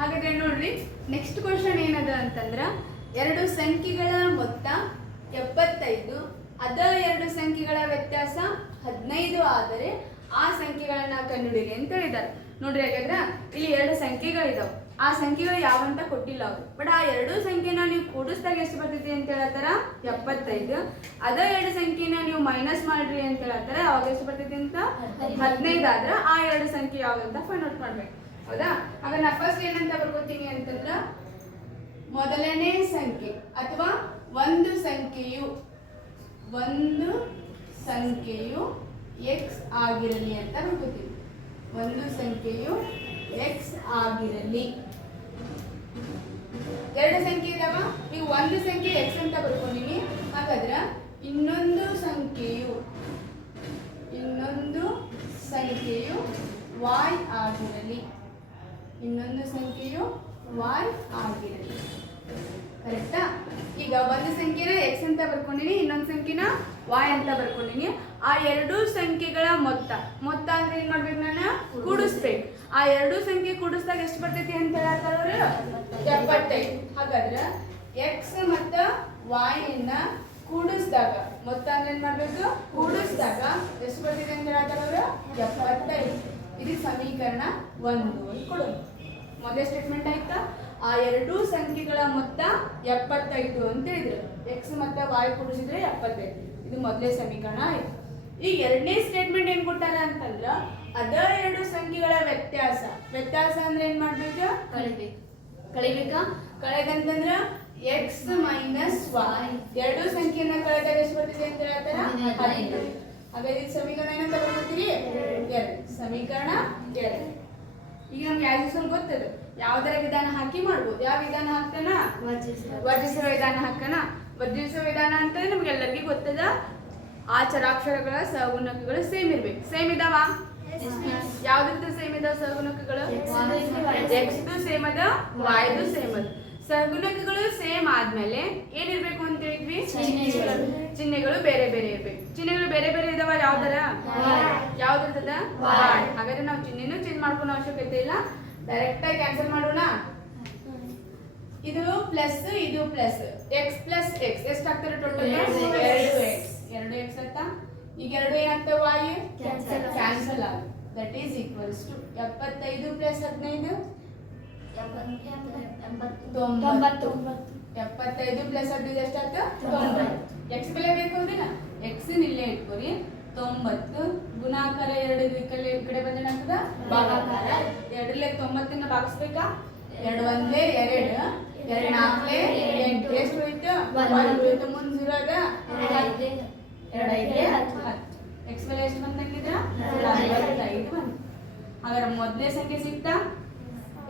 ಹಾಗಾದ್ರೆ ನೋಡ್ರಿ next question ಏನದ ಅಂತಂದ್ರ ಎರಡು ಸಂಖ್ಯೆಗಳ ಮೊತ್ತ 75 ಅದ ಎರಡು ಸಂಖ್ಯೆಗಳ ವ್ಯತ್ಯಾಸ 15 ಆದರೆ ಆ ಸಂಖ್ಯೆಗಳನ್ನ ಕಂಡುಹಿಡಿಯಿರಿ ಅಂತ ಹೇಳಿದ್ದಾರೆ. ನೋಡ್ರಿ ಹಾಗಾದ್ರೆ ಇಲ್ಲಿ ಎರಡು ಸಂಖ್ಯೆಗಳಿದಾವೆ. ಆ ಸಂಖ್ಯೆಗಳು ಯಾವಂತ ಕೊಟ್ಟಿಲ್ಲ ಅವರು, ಬಟ್ ಆ ಎರಡು ಸಂಖ್ಯೆನ ನೀವು ಕೂಡಿಸಿದಾಗ ಎಷ್ಟು ಬರ್ತೈತಿ ಅಂತ ಹೇಳ್ತಾರ 75. ಅದ ಎರಡು ಸಂಖ್ಯೆನ ನೀವು ಮೈನಸ್ ಮಾಡ್ರಿ ಅಂತ ಹೇಳ್ತಾರ ಅವಾಗ ಎಷ್ಟು ಬರ್ತೈತಿ ಅಂತ 15 ಆದ್ರೆ ಆ ಎರಡು ಸಂಖ್ಯೆ ಯಾವ್ದಂತ ಫೈಂಡ್ ಔಟ್ ಮಾಡ್ಬೇಕು. ಹೌದಾ? ಆಗ ನಾ ಫಸ್ಟ್ ಏನಂತ ಬರ್ಕೋತೀನಿ ಅಂತಂದ್ರ ಮೊದಲನೇ ಸಂಖ್ಯೆ ಅಥವಾ ಒಂದು ಸಂಖ್ಯೆಯು x ಆಗಿರಲಿ ಅಂತ ಬರ್ಕೋತೀವಿ. ಒಂದು ಸಂಖ್ಯೆಯು x ಆಗಿರಲಿ. ಎರಡು ಸಂಖ್ಯೆ ಇದಾವ, ಈಗ ಒಂದು ಸಂಖ್ಯೆ x ಅಂತ ಬರ್ಕೊಂಡಿನಿ. ಹಾಗಾದ್ರೆ ಇನ್ನೊಂದು ಸಂಖ್ಯೆಯು y ಆಗಿರಲಿ. ಇನ್ನೊಂದು ಸಂಖ್ಯೆಯು y ಆಗಿರಲಿ. ಕರೆಕ್ಟಾ? ಈಗ ಒಂದು ಸಂಖ್ಯೆನ x ಅಂತ ಬರ್ಕೊಂಡಿನಿ, ಇನ್ನೊಂದು ಸಂಖ್ಯೆನ y ಅಂತ ಬರ್ಕೊಂಡಿನಿ. ಆ ಎರಡು ಸಂಖ್ಯೆಗಳ ಮೊತ್ತ ಅಂದ್ರೆ ಏನ್ ಮಾಡ್ಬೇಕು, ನಾನು ಕೂಡಿಸ್ಬೇಕು. ಆ ಎರಡು ಸಂಖ್ಯೆ ಕೂಡಿಸಿದಾಗ ಎಷ್ಟು ಬರ್ತೈತಿ ಅಂತ ಹೇಳ್ತಾರ ಅವರು 75. ಹಾಗಾದ್ರೆ x ಮತ್ತ y ಅನ್ನ ಕೂಡಿಸಿದಾಗ ಮೊತ್ತ ಅಂದ್ರೆ ಏನ್ ಮಾಡ್ಬೇಕು, ಕೂಡಿಸಿದಾಗ ಎಷ್ಟು ಬರ್ತಿದೆ ಅಂತ ಹೇಳ್ತಾರ ಅವರು 75. ಇದು ಸಮೀಕರಣ 1 ಕೊಡೋದು. ಮೊದಲೇ ಸ್ಟೇಟ್ಮೆಂಟ್ ಆಯ್ತಾ? ಆ ಎರಡು ಸಂಖ್ಯೆಗಳ ಮೊತ್ತ 75 ಅಂತ ಹೇಳಿದ್ರು. x ಮತ್ತೆ y ಕೂಡಿಸಿದ್ರೆ 75. ಇದು ಮೊದಲೇ ಸಮೀಕರಣ ಆಯ್ತು. ಈಗ ಎರಡನೇ ಸ್ಟೇಟ್ಮೆಂಟ್ ಏನ್ ಕೊಟ್ಟಾರ ಅಂತಂದ್ರ ಅದ ಎರಡು ಸಂಖ್ಯೆಗಳ ವ್ಯತ್ಯಾಸ ಅಂದ್ರೆ ಏನ್ ಮಾಡ್ಬೇಕು, ಕಳಿಬೇಕಾ? ಕಳೆದಂತಂದ್ರ x ಮೈನಸ್ y ಎರಡು ಸಂಖ್ಯೆಯನ್ನ ಕಳೆದಾಗ ಎಷ್ಟು ಬರ್ತಿದೆ ಅಂತ ಹೇಳ್ತಾರ 15. ಹಾಗಾದ್ರೆ ಇದು ಸಮೀಕರಣ ಏನಂತ ಬರ್ಕೊತೀರಿ? 2. ಸಮೀಕರಣ 2. ಈಗ ನಮ್ಗೆ ಯಾವ ಗೊತ್ತದ ಯಾವ್ದರ ವಿಧಾನ ಹಾಕಿ ಮಾಡ್ಬೋದು. ಯಾವ ವಿಧಾನ ಹಾಕ್ತಾನ? ವರ್ಜಿಸುವ ವಿಧಾನ ಹಾಕನ. ವರ್ಜಿಸುವ ವಿಧಾನ ಅಂತಂದ್ರೆ ನಮ್ಗೆಲ್ಲರಿಗೂ ಗೊತ್ತದ. ಆ ಚರಾಕ್ಷರಗಳ ಸಹಗುಣಕಗಳು ಸೇಮ್ ಇರ್ಬೇಕು. ಸೇಮ್ ಇದಾವ? ಯಾವ್ದ್ರದ್ದು ಸೇಮ್ ಇದಾವ ಸಹಗುಣಕಗಳು? x ಸೇಮ್ ಅದ, y ಸೇಮ್ ಅದ. ಸಹಗುಣಕಗಳು ಸೇಮ್ ಆದ್ಮೇಲೆ ಏನಿರ್ಬೇಕು ಅಂತ ಹೇಳಿದ್ವಿ? ಚಿಹ್ನೆಗಳು ಬೇರೆ ಬೇರೆ ಇರ್ಬೇಕು. ಚಿಹ್ನೆಗಳು ಬೇರೆ ಬೇರೆ ಇದಾವ. ಯಾವ್ದರ? ಯಾವ್ದಿರ್ತದ? ಹಾಗಾದ್ರೆ ನಾವು ಚಿಹ್ನೆನೂ ಚೇಂಜ್ ಮಾಡ್ಕೊಳೋ ಅವಶ್ಯಕತೆ ಇಲ್ಲ. ಡೈರೆಕ್ಟ್ ಆಗಿ ಕ್ಯಾನ್ಸಲ್ ಮಾಡೋಣ. ಇದು ಪ್ಲಸ್, ಇದು ಪ್ಲಸ್. x ಪ್ಲಸ್ x ಎಷ್ಟಾಗ್ತಾರೆ ಟೋಟಲ್? 2x. 2x ಅಂತ. ಈಗ 2 ಏನಾಗ್ತವೆ? y ಕ್ಯಾನ್ಸಲ್ ಆಗ. That is equals to 75 plus 15 90. 75 plus 15 ಎಷ್ಟಾಗ್ತದೆ? 90. x ಬೆಲೆ ಬೇಕು ಅಂದಿಲ್ಲ, x ಇಲ್ಲೇ ಇಟ್ಕೊರಿ. 90 ಗುಣಾಕಾರ 2 ಈ ಕಡೆ ಬಂದ್ರೆ ಏನಾಗ್ತದ? ಭಾಗಾಕಾರ. 2 90ನ್ನ ಭಾಗಿಸ್ಬೇಕಾ? 2 1 2 2 4 8 ಎಷ್ಟು ಹೋಯ್ತು? 1 ಹೋಯ್ತು. ಮುಂದೆ 0 ಅದ 2 5 10. x ಬೆಲೆ ಎಷ್ಟು ಬಂದಂಗಿದ್ರ? 45 ಬಂತು. ಹಾಗಾದ್ರೆ ಮೊದಲನೇ ಸಂಖ್ಯೆ ಸಿಕ್ತಾ?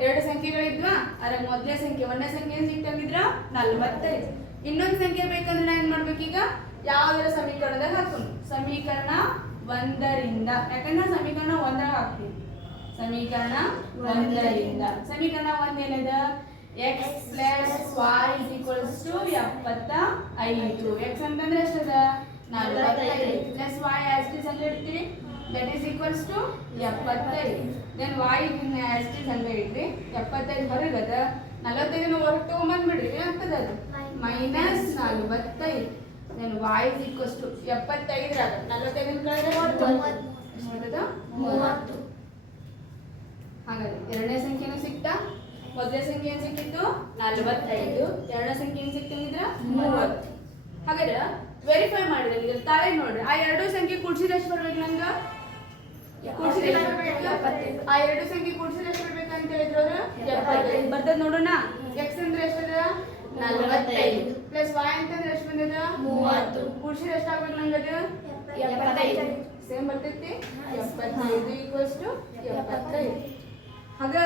ಎರಡು ಸಂಖ್ಯೆಗಳಿದ್ವಾ? ಅದ್ರ ಮೊದಲನೇ ಸಂಖ್ಯೆ ಒಂದನೇ ಸಂಖ್ಯೆ ಸಿಕ್ತಂಗಿದ್ರ 45. ಇನ್ನೊಂದು ಸಂಖ್ಯೆ ಬೇಕಂದ್ರೆ ನಾ ಏನ್ ಮಾಡ್ಬೇಕೀಗ? ಯಾವ್ದಾರ ಸಮೀಕರಣದಾಗ ಹಾಕೋಣ. ಸಮೀಕರಣ 1ರಿಂದ, ಯಾಕಂದ್ರೆ ಸಮೀಕರಣ 1 ಹಾಕ್ತೀವಿ. ಸಮೀಕರಣ 1ರಿಂದ ಸಮೀಕರಣ 1 ಏನದ? x plus y equals to 75. x ಅಂತಂದ್ರೆ ಎಷ್ಟದ? 45 plus y as it is ಹಂಗೆ ಇಡ್ತೀವಿ. That is equals to 75. Then y as it is ಹಂಗೆ ಇಡ್ರಿ. 75 ಹೊರಗದ 45 ಹೊರಗೆ ತಗೊಂಬಂದ್ಬಿಡ್ರಿ. ಏನಾಗ್ತದ ಅದು? Minus 45. Then y is equals to 75 ರಾಗ 45 ಕಳೆದ್ರೆ 30. ಹಾಗಾದ್ರೆ ಎರಡನೇ ಸಂಖ್ಯೆನೂ ಸಿಕ್ತಾ? ಮೊದಲನೇ ಸಂಖ್ಯೆ ಏನು ಸಿಕ್ಕಿತ್ತು? 45. ಎರಡನೇ ಸಂಖ್ಯೆ ಏನು ಸಿಕ್ತಿದ್ರ? 30. ಹಾಗಾದ್ರೆ ವೆರಿಫೈ ಮಾಡಿದ್ರೆ ತಾವೇ ನೋಡ್ರಿ. ಆ ಎರಡು ಸಂಖ್ಯೆ ಕೂಡಿಸಿದ್ರೆ ಎಷ್ಟು ಬರ್ಬೇಕು? ನಂಗ ಆ ಎರಡು ಸಂಖ್ಯೆ ಕೂಡಿಸಿದ್ರೆ ಎಷ್ಟು ಬರ್ಬೇಕು ಅಂತ ಹೇಳಿದ್ರು ಅವರು? 75 ಬರ್ತದ. ನೋಡೋಣ. x ಅಂದ್ರೆ ಎಷ್ಟದ? 45 ಪ್ಲಸ್ y ಅಂತಂದ್ರೆ ಎಷ್ಟು ಬಂದದ? 30. ಕೂಡಿಸಿದ್ರೆ ಎಷ್ಟು ಆಗ್ಬೇಕು ನಂಗದು? 75. ಸೇಮ್ ಬರ್ತೈತಿ. 75 ಈಕ್ವಲ್ಸ್ ಟು 75. ಹಾಗ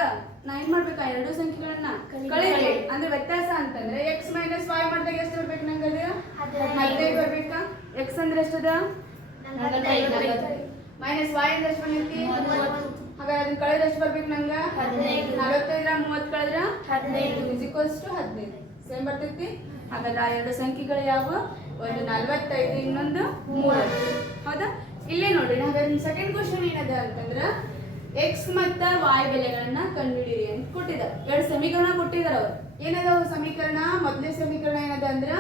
ನಾ ಏನ್ ಮಾಡ್ಬೇಕು? ಆ ಎರಡು ಸಂಖ್ಯೆಗಳನ್ನ ಕಳಿಬೇಕು. ಅಂದ್ರೆ ವ್ಯತ್ಯಾಸ ಅಂತಂದ್ರೆ x ಮೈನಸ್ y ಮಾಡಿದಾಗ ಎಷ್ಟು ಬರ್ಬೇಕು ನಂಗದು? 15 ಬರ್ಬೇಕಾ? x ಅಂದ್ರೆ ಎಷ್ಟದ? 45 ಮೈನಸ್ y ಅಂದ್ರೆ ಎಷ್ಟು ಬಂದೈತಿ? 30. ಹಾಗಾದ್ರೆ ಅದನ್ನ ಕಳೆದ್ರೆ ಎಷ್ಟು ಬರ್ಬೇಕು ನಂಗ? 15. 45 30 ಕಳೆದ್ರ 15 ಇಸ್ ಈಕ್ವಲ್ಸ್ ಟು 15. ಸೇಮ್ ಬರ್ತೈತಿ. ಹಾಗಾದ್ರೆ ಆ ಎರಡು ಸಂಖ್ಯೆಗಳು ಯಾವ? ಒಂದು 45, ಇನ್ನೊಂದು 30. ಹೌದಾ? ಇಲ್ಲೇ ನೋಡ್ರಿ. ಹಾಗಾದ್ರೆ ಸೆಕೆಂಡ್ ಕ್ವಶನ್ ಏನದ ಅಂತಂದ್ರ x ಮತ್ತು y ಬೆಲೆಗಳನ್ನ ಕಂಡುಹಿಡಿಯಿರಿ ಅಂತ ಕೊಟ್ಟಿದ್ದಾರೆ. ಆಯ್ತು, ಎರಡು ಸಮೀಕರಣ ಕೊಟ್ಟಿದ್ದಾರೆ ಅವರು. ಏನದಾವ ಸಮೀಕರಣ? ಮೊದಲನೇ ಸಮೀಕರಣ ಏನದ ಅಂದ್ರೆ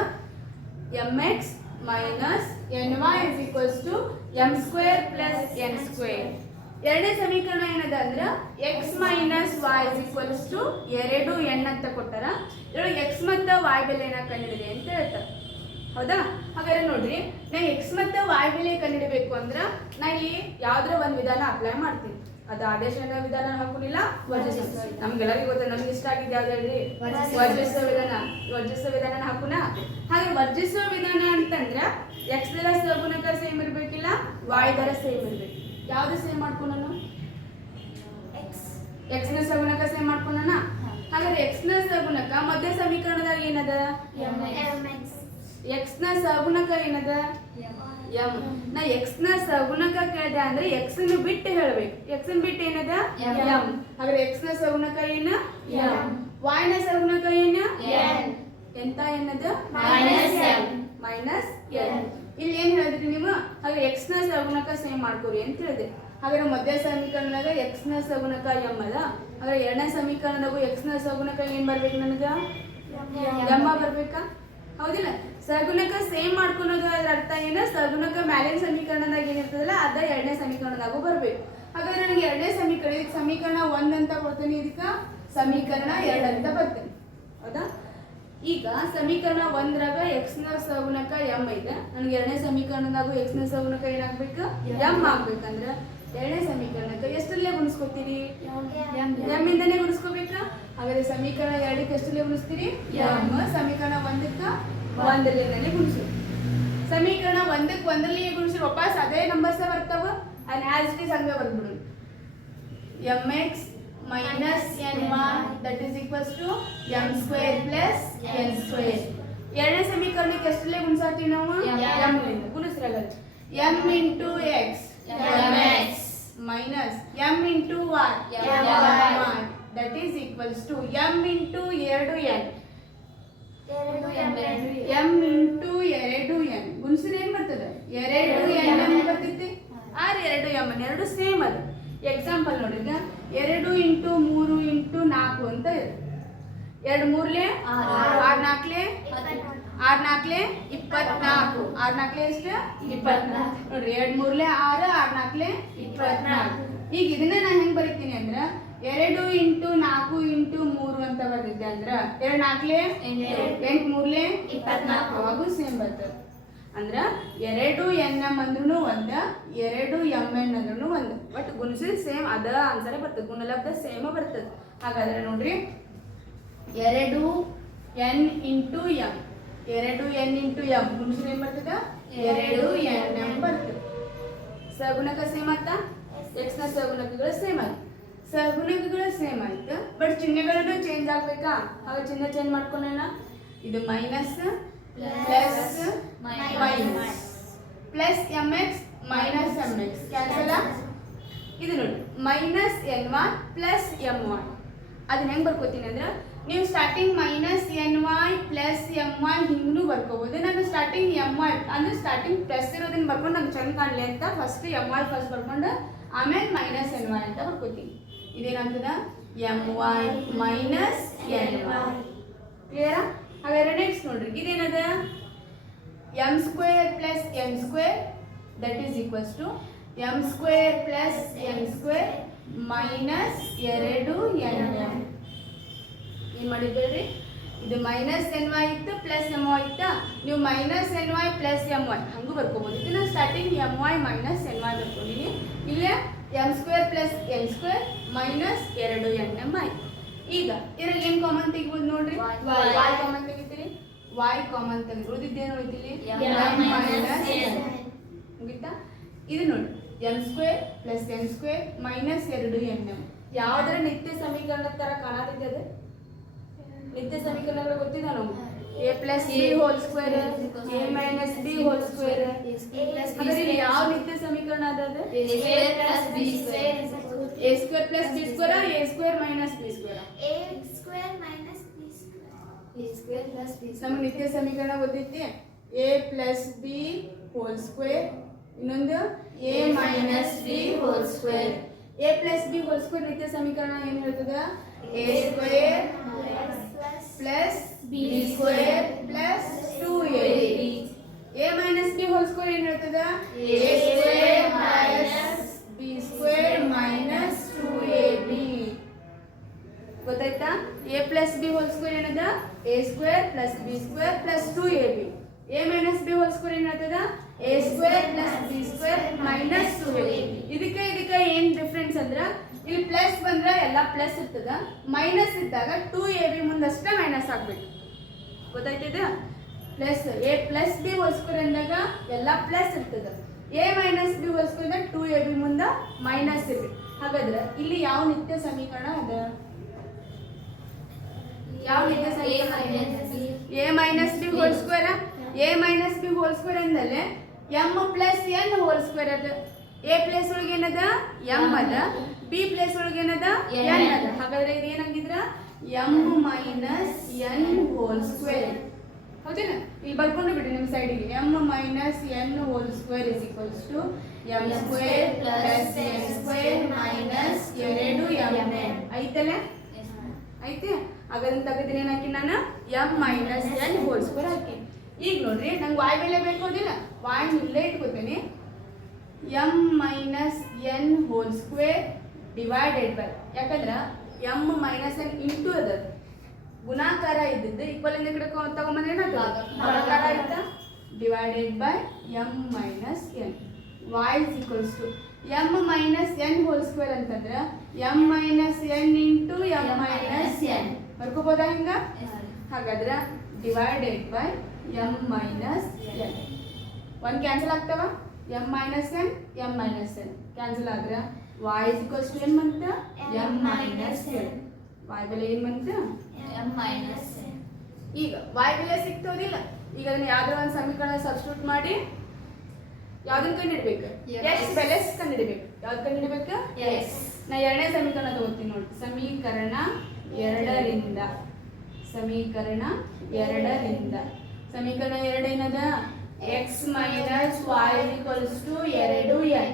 mx minus ny is equals to m square plus n square. ಎರಡನೇ ಸಮೀಕರಣ ಏನದ ಅಂದ್ರೆ x minus y is equals to 2n ಅಂತ ಕೊಟ್ಟಾರ. ಇದ್ರೊಳಗೆ x ಮತ್ತು y ಬೆಲೆನ ಕಂಡುಹಿಡಿದೆ ಅಂತ ಹೇಳ್ತಾರೆ. ಹೌದಾ? ಹಾಗಾದ್ರೆ ನೋಡ್ರಿ, ನಾ x ಮತ್ತು y ಬೆಲೆ ಕಂಡುಹಿಡಬೇಕು ಅಂದ್ರೆ ನಾ ಇಲ್ಲಿ ಯಾವ್ದ್ರ ಒಂದು ವಿಧಾನ ಅಪ್ಲೈ ಮಾಡ್ತೀನಿ. ಅದು ಆದೇಶದ ವಿಧಾನ ಹಾಕೋದಿಲ್ಲ, ವರ್ಜಿಸುವ. ನಮ್ಗೆಲ್ಲರಿಗೂ ಗೊತ್ತ, ನಮ್ಗೆ ಇಷ್ಟ ಆಗಿದ್ದು ಯಾವ್ದು ಹೇಳ್ರಿ? ವರ್ಜಿಸುವ ವಿಧಾನ. ವರ್ಜಿಸುವ ವಿಧಾನ ಹಾಕುನಾ? ಹಾಗೆ ವರ್ಜಿಸುವ ವಿಧಾನ ಅಂತಂದ್ರೆ x ದರ ಸಗುಣಕ ಸೇಮ್ ಇರ್ಬೇಕಿಲ್ಲ, y ದರ ಸೇಮ್ ಇರ್ಬೇಕು. ಯಾವ್ದು ಸೇಮ್ ಮಾಡ್ಕೊಂಡನು? x ನ ಸಗುಣಕ ಸೇಮ್ ಮಾಡ್ಕೊಂಡನ. ಹಾಗಾದ್ರೆ x ನ ಸಗುಣಕ ಮಧ್ಯ ಸಮೀಕರಣದಾಗ ಏನದ? x ನ ಸಗುಣಕ ಏನದ? m. ನಾ x ನ ಸಗುಣಕ ಕೇಳಿದೆ ಅಂದ್ರೆ x ನ ಬಿಟ್ಟು ಹೇಳಬೇಕು. x ನ ಬಿಟ್ಟು ಏನದ? m. ಹಾಗಾದ್ರೆ x ನ ಸಗುಣಕ ಏನ? m. y ನ ಸಗುಣಕ ಏನ? n. ಎಂತ ಏನದ? Minus n. ಇಲ್ಲಿ ಏನ್ ಹೇಳಿದ್ರಿ ನೀವು? ಹಾಗೆ x ನ ಸಗುಣಕ ಸೇಮ್ ಮಾಡ್ಕೋರಿ ಅಂತ ಹೇಳಿದೆ. ಹಾಗಾದ್ರೆ ಮಧ್ಯ ಸಮೀಕರಣದಾಗ x ನ ಸಗುಣಕ m ಅದ. ಹಾಗಾದ್ರೆ ಎರಡನೇ ಸಮೀಕರಣದಾಗೂ x ನ ಸಗುಣಕ ಏನ್ ಬರ್ಬೇಕು ನನಗ? m ಬರ್ಬೇಕಾ? ಹೌದಿಲ್ಲ? ಸಗುಣಕ ಸೇಮ್ ಮಾಡ್ಕೊಳೋದು ಅದ್ರ ಅರ್ಥ ಏನು? ಸಗುಣಕ ಮ್ಯಾಲಿನ ಸಮೀಕರಣದಾಗ ಏನಿರ್ತದಲ್ಲ ಅದ ಎರಡನೇ ಸಮೀಕರಣದಾಗೂ ಬರ್ಬೇಕು. ಹಾಗಾದ್ರೆ ನನಗೆ ಎರಡನೇ ಸಮೀಕರಣ, ಇದಕ್ಕೆ ಸಮೀಕರಣ 1 ಅಂತ ಕೊಡ್ತೀನಿ, ಇದಕ್ಕೆ ಸಮೀಕರಣ 2 ಅಂತ ಬರ್ತೇನೆ. ಹೌದಾ? ಈಗ ಸಮೀಕರಣ 1ರಾಗ x ನ ಸಗುಣಕ m ಇದೆ. ನನಗೆ ಎರಡನೇ ಸಮೀಕರಣದಾಗೂ x ನ ಸಗುಣಕ ಏನಾಗಬೇಕು? m ಆಗ್ಬೇಕಂದ್ರೆ ಎರಡನೇ ಸಮೀಕರಣಕ್ಕೆ ಎಷ್ಟರಲ್ಲೇ ಗುಣಿಸ್ಕೊತೀರಿ? m ಇಂದನೇ ಗುಣಿಸ್ಕೋಬೇಕಾ? ಹಾಗಾದ್ರೆ ಸಮೀಕರಣ 2ಕ್ಕೆ ಎಷ್ಟರಲ್ಲೇ ಗುಣಿಸ್ತೀರಿ? m. ಸಮೀಕರಣ 1ಕ್ಕೆ 1ರಿಂದಲೇ ಗುಣಿಸು. ಸಮೀಕರಣ 1ಕ್ಕೆ 1ರಲ್ಲಿ ಗುಣಿಸಿ ವಾಪಸ್ ಅದೇ ನಂಬರ್ಸ್ ಬರ್ತಾವ. ಅಂಡ್ ಆಸ್ ಇಟ್ ಇಸ್ ಹಂಗೆ ಬರ್ಬಿಡು. mx minus ny that is equals to m square plus n square. ಎರಡನೇ ಸಮೀಕರಣಕ್ಕೆ ಎಷ್ಟರಲ್ಲೇ ಗುಣಿಸ್ತೀವಿ ನಾವು? m ಲಿಂದ ಗುಣಿಸ್ರಲ್ಲ. m into x mx minus m into y y that is equals to m into 2n m into 2n ಗುಣಿಸಿದ್ರೆ ಏನು ಬರ್ತದೆ? 2n ಬರ್ತೈತಿ. R 2m ಎರಡು same ಅದು. Example ನೋಡಿ, ಈಗ 2 ಇಂಟು 3 ಇಂಟು 4 ಅಂತ ಇದೆ. 2 3 6 4 6 4 24 6 4 ಎಷ್ಟು? 24 ನೋಡ್ರಿ. 2 3 6 6 4 24. ಈಗ ಇದನ್ನ ನಾನು ಹೆಂಗ್ ಬರೀತೀನಿ ಅಂದ್ರೆ 2 ಇಂಟು 4 ಇಂಟು 3 ಅಂತ ಬರ್ತಿದ್ದೆ ಅಂದ್ರೆ 2 4 8 3 24 ಅವಾಗೂ ಸೇಮ್ ಬರ್ತದೆ. ಅಂದ್ರೆ 2nm ಅಂದ್ರೂ ಒಂದ, 2mn ಅಂದ್ರೂ ಒಂದ. ಬಟ್ ಗುಣಿಸಿದ ಸೇಮ್ ಅದ ಆನ್ಸರೇ ಬರ್ತದೆ, ಗುಣಲಬ್ಧ ಸೇಮ್ ಬರ್ತದೆ. ಹಾಗಾದ್ರೆ ನೋಡ್ರಿ, 2n into m 2n into m ಗುಣಿಸಿದ್ರೆ ಏನ್ ಬರ್ತದ? 2nm ಬರ್ತದೆ. ಸಗುಣಕ ಸೇಮ್ ಆತ, x ನ ಸಗುಣಕಗಳು ಸೇಮ್ ಆಯ್ತು. ಸಗುಣಕಗಳು ಸೇಮ್ ಆಯ್ತು, ಬಟ್ ಚಿಹ್ನೆಗಳನ್ನು ಚೇಂಜ್ ಆಗ್ಬೇಕಾ? ಆಗ ಚಿಹ್ನೆ ಚೇಂಜ್ ಮಾಡ್ಕೊಳ್ಳೋಣ. ಇದು minus plus minus plus mx minus mx cancel. ಇದು ನೋಡಿ, ಮೈನಸ್ ny ಪ್ಲಸ್ my. ಅದನ್ನ ಹೆಂಗ್ ಬರ್ಕೋತೀನಿ ಅಂದ್ರೆ, ನೀವು starting minus ny plus my ಹಿಂಗೂ ಬರ್ಕೋಬಹುದು. ನಾನು ಸ್ಟಾರ್ಟಿಂಗ್ my ಅಂದ್ರೆ ಸ್ಟಾರ್ಟಿಂಗ್ ಪ್ಲಸ್ ಇರೋದನ್ನ ಬರ್ಕೊಂಡು ನಂಗೆ ಚಂದ ಕಾಣಲಿ ಅಂತ ಫಸ್ಟ್ my ಫಸ್ಟ್ ಬರ್ಕೊಂಡು ಆಮೇಲೆ ಮೈನಸ್ ny ಅಂತ ಬರ್ಕೋತೀನಿ. ಇದೇನಾಗ್ತದ? my minus ny. ಕ್ಲಿಯರಾ? ಹಾಗಾದ್ರೆ ನೆಕ್ಸ್ಟ್ ನೋಡ್ರಿ, ಇದೇನದ? m square plus n square that is equals to m square plus n square minus 2nm. ಏನು ಮಾಡಿದ್ದೇವೆ? ಇದು ಮೈನಸ್ ny ಇತ್ತು ಪ್ಲಸ್ my ಇತ್ತಾ? ನೀವು ಮೈನಸ್ ny ಪ್ಲಸ್ my ಹಂಗೂ ಬರ್ಕೋಬೋದು. ಇದನ್ನ ಸ್ಟಾರ್ಟಿಂಗ್ my ಮೈನಸ್ ny ಬರ್ಕೊಂಡಿನಿ. ಇಲ್ಲೇ m square plus n square minus 2nm ಆಯ್ತು. ಈಗ ಇದ್ರಾಗ ಏನು ಕಾಮನ್ ತೆಗಿಬೋದು ನೋಡ್ರಿ? y ಕಾಮನ್ ತೆಗಿತೀರಿ. y ಕಾಮನ್ ತೆಗೆದು ಉಳಿದಿದ್ದೇನು ಉಳಿದಿಲ್ಲಿ? ಮುಗಿತಾ? ಇದು ನೋಡಿ, m square plus n square minus 2nm. ಯಾವ್ದಾರ ನಿತ್ಯ ಸಮೀಕರಣದ ತರ ಕಾಣತಿದೆ ಅದು? ನಿತ್ಯ ಸಮೀಕರಣಗಳು ಗೊತ್ತಿದೆ ನಮ್ಗೆ. a plus b whole square a minus b whole square. ಅಂದ್ರೆ ಇಲ್ಲಿ ಯಾವ ನಿತ್ಯ ಸಮೀಕರಣ ಅದ? a square plus b square a square minus b square ನಮಗೆ ನಿತ್ಯ ಸಮೀಕರಣ ಗೊತ್ತೈತಿ. a plus b whole square, ಇನ್ನೊಂದು a minus b whole square. a plus b whole square ನಿತ್ಯ ಸಮೀಕರಣ ಏನು ಹೇಳ್ತದ? a square plus b square plus 2ab. a minus b whole square ಏನು ಹೇಳ್ತದ? a square minus b square minus 2ab. ಗೊತ್ತಾಯ್ತಾ? a plus b whole square ಏನದ? a square plus b square plus 2ab. a minus b whole square ಏನಾಗ್ತದ? a square plus b square minus 2ab. ಇದಕ್ಕೆ ಏನು difference ಅಂದ್ರ ಇಲ್ಲಿ plus ಬಂದ್ರೆ ಎಲ್ಲ plus ಇರ್ತದ, ಮೈನಸ್ ಇದ್ದಾಗ 2ab ಮುಂದಷ್ಟೇ ಮೈನಸ್ ಆಗ್ಬೇಕು. ಗೊತ್ತಾಯ್ತದ? Plus a plus b whole square ಅಂದಾಗ ಎಲ್ಲ ಪ್ಲಸ್ ಇರ್ತದ, a minus b whole square ಅಂದಾಗ 2ab ಮುಂದ ಮೈನಸ್ ಇರ್ಬೇಕು. ಹಾಗಾದ್ರೆ ಇಲ್ಲಿ ಯಾವ ನಿತ್ಯ ಸಮೀಕರಣ ಅದ? ಯಾವ ನಿತ್ಯ ಸಮೀಕರಣ? a minus b whole square. a minus b whole square ಅಂದಲೆ m plus n whole square ಅದ. a ಪ್ಲೇಸ್ ಒಳಗೆ ಏನದ? m ಅದ, b ಪ್ಲೇಸ್ ಒಳಗೆ ಏನದ? n ಅದ. ಹಾಗಾದ್ರೆ ಇದು ಏನಂಗಿದ್ರ? m minus n whole square. ಹೌದೇನಾ? ಇಲ್ಲಿ ಬರ್ಕೊಂಡು ಬಿಡಿ ನಿಮ್ಮ ಸೈಡಿಗೆ. m minus n whole square is equals to m square plus n square minus 2mn. ಐತಲ್ಲ? ಐತೆ? ಹಾಗಾದ್ರೆ ತೆಗೆದ್ರೆ ಏನು ಹಾಕಿ ನಾನು? m minus n whole square ಹಾಕಿ. ಈಗ ನೋಡ್ರಿ, ನಂಗೆ y ಬೆಲೆ ಬೇಕು ಹೌದಿಲ್ಲ? y ಇಲ್ಲೇ ಇಟ್ಕೋತೀನಿ. m minus n whole square divided by, ಯಾಕಂದ್ರೆ m ಮೈನಸ್ n ಇಂಟು ಅದ ಗುಣಾಕಾರ ಇದ್ದಿದ್ದು ಈಕ್ವಲ್ ಇಂದ ಕಡೆ ತಗೊಂಬಂದ್ರೆ ಏನಾಗ್ತದೆ? ಭಾಗಾಕಾರ ಆಯ್ತಾ? Divided by m minus n. y is equals to m minus n whole square ಅಂತಂದ್ರೆ m minus n into m minus n ಬರ್ಕೋಬೋದಾ ಹಿಂಗ? ಹಾಗಾದ್ರೆ divided by m minus n. ಒಂದು ಕ್ಯಾನ್ಸಲ್ ಆಗ್ತಾವ? m minus n m minus n cancel ಆದ್ರೆ y is equals to ಏನು ಬಂತ? m minus n. y ಬೆಲೆ ಏನು ಬಂತ? m minus n. ಈಗ y ಬೆಲೆ ಸಿಕ್ತೋದಿಲ್ಲ. ಈಗ ಅದನ್ನ ಯಾವ್ದಾರ ಒಂದು ಸಮೀಕರಣ ಸಬ್ಸ್ಟಿಟ್ಯೂಟ್ ಮಾಡಿ ಯಾವ್ದನ್ನ ಕಂಡುಹಿಡಬೇಕು? x ಬೆಲೆ ಕಂಡುಹಿಡಬೇಕು. ಯಾವ್ದು ಕಂಡುಹಿಡಬೇಕು? x. ನಾ ಎರಡನೇ ಸಮೀಕರಣ ತಗೋತೀನಿ ನೋಡಿ. ಸಮೀಕರಣ ಎರಡರಿಂದ ಸಮೀಕರಣ ಎರಡು ಏನದ? x minus y equals to 2n.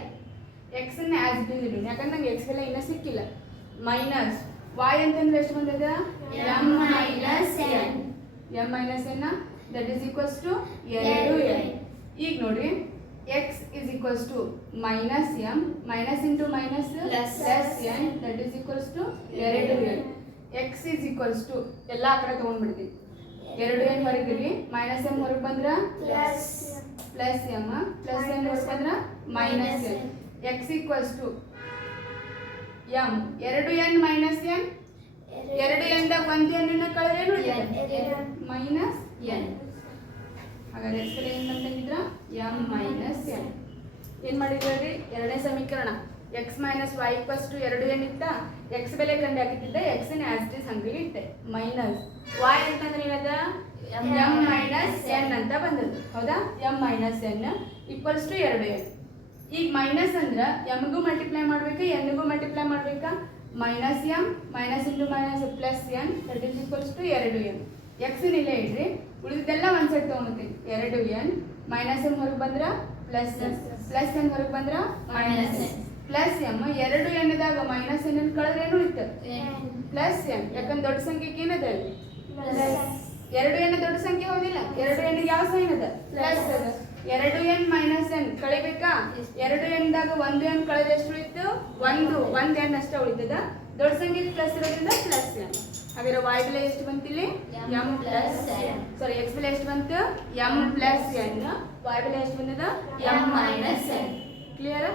x ಅನ್ನ ಆಸ್ ಇಟ್ ಈಸ್ ಇಡೋಣ, ಯಾಕಂದ್ರೆ ನಂಗೆ x ಬೆಲೆ ಇನ್ನೂ ಸಿಕ್ಕಿಲ್ಲ. ಮೈನಸ್ y ಅಂತಂದ್ರೆ ಎಷ್ಟು ಬಂದದ? m minus n. m minus n that is equals to 2n. ಈಗ ನೋಡಿ, x is equals to minus m, minus into minus plus n, that is equals to 2n. x is equals to ಎಲ್ಲ ಆ ಕಡೆ ತಗೊಂಡ್ಬಿಡ್ತೀವಿ. 2n ಹೊರಗಿರಲಿ, minus m ಹೊರಗೆ ಬಂದ್ರೆ plus m, plus n ಹೊರಗೆ ಬಂದ್ರೆ minus n. x equals to m 2n minus n. 2n ದಾಗ ಒಂದು n ಅನ್ನು ಕಳೆದ್ರೆ ಏನು? Minus n. ಹಾಗಾದ್ರೆ x ಬೆಲೆ ಏನು ಅಂತಂಗಿದ್ರ? m minus n. ಏನು ಮಾಡಿದ್ರಿ? ಎರಡನೇ ಸಮೀಕರಣ x minus y equals to 2n ಇತ್ತ, x ಬೆಲೆ ಕಂಡು ಹಾಕಿದ್ದೆ, x ನ ಆಸ್ ಇಟ್ ಈಸ್ ಹಂಗೆ ಇಟ್ಟೆ. ಮೈನಸ್ y ಅಂತಂದ್ರೆ ಏನದ? m ಮೈನಸ್ n ಅಂತ ಬಂದದ್ದು, ಹೌದಾ? m minus n equals to 2n. ಈಗ ಮೈನಸ್ ಅಂದ್ರೆ m ಗೂ ಮಲ್ಟಿಪ್ಲೈ ಮಾಡ್ಬೇಕಾ n ಗೂ ಮಲ್ಟಿಪ್ಲೈ ಮಾಡ್ಬೇಕಾ? Minus m minus into minus plus n that is equals to 2n. x ಇಲ್ಲೇ ಇಡ್ರಿ, ಉಳಿದೆಲ್ಲ ಒಂದು ಸೈಡ್ ತಗೊಂಡ್ಬಿಡ್ತೀನಿ. 2n ಮೈನಸ್ m ಹೊರಗೆ ಬಂದ್ರೆ ಪ್ಲಸ್ ಪ್ಲಸ್ n ಹೊರಗೆ ಬಂದ್ರೆ ಮೈನಸ್ ಪ್ಲಸ್ m. 2n ದಾಗ ಮೈನಸ್ n ಕಳೆದ್ರೆ ಏನು ಉಳಿತು? Plus n. ಯಾಕಂದ್ರೆ ದೊಡ್ಡ ಸಂಖ್ಯೆಗೆ ಏನದ? 2n ದೊಡ್ಡ ಸಂಖ್ಯೆ ಹೌದಿಲ್ಲ? 2n ಯಾವ ಸೈನ್ ಅದ? ಪ್ಲಸ್ ಅದ. 2n minus n ಕಳಿಬೇಕಾ? 2n ದಾಗ ಒಂದು n ಕಳೆದ್ರೆ ಎಷ್ಟು ಉಳಿತು? ಒಂದು n ಅಷ್ಟೇ ಉಳಿತದ. ದೊಡ್ಡ ಸಂಖ್ಯೆಗೆ ಪ್ಲಸ್ ಇರೋದ್ರಿಂದ ಪ್ಲಸ್ n. ಹಾಗಾದ್ರೆ y ಬೆಲೆ ಎಷ್ಟು ಬಂತಿಲ್ಲಿ? m plus n. ಸಾರಿ, x ಬೆಲೆ ಎಷ್ಟು ಬಂತು? m plus n. y ಬೆಲೆ ಎಷ್ಟು ಬಂದದ? m minus n. ಕ್ಲಿಯರ್?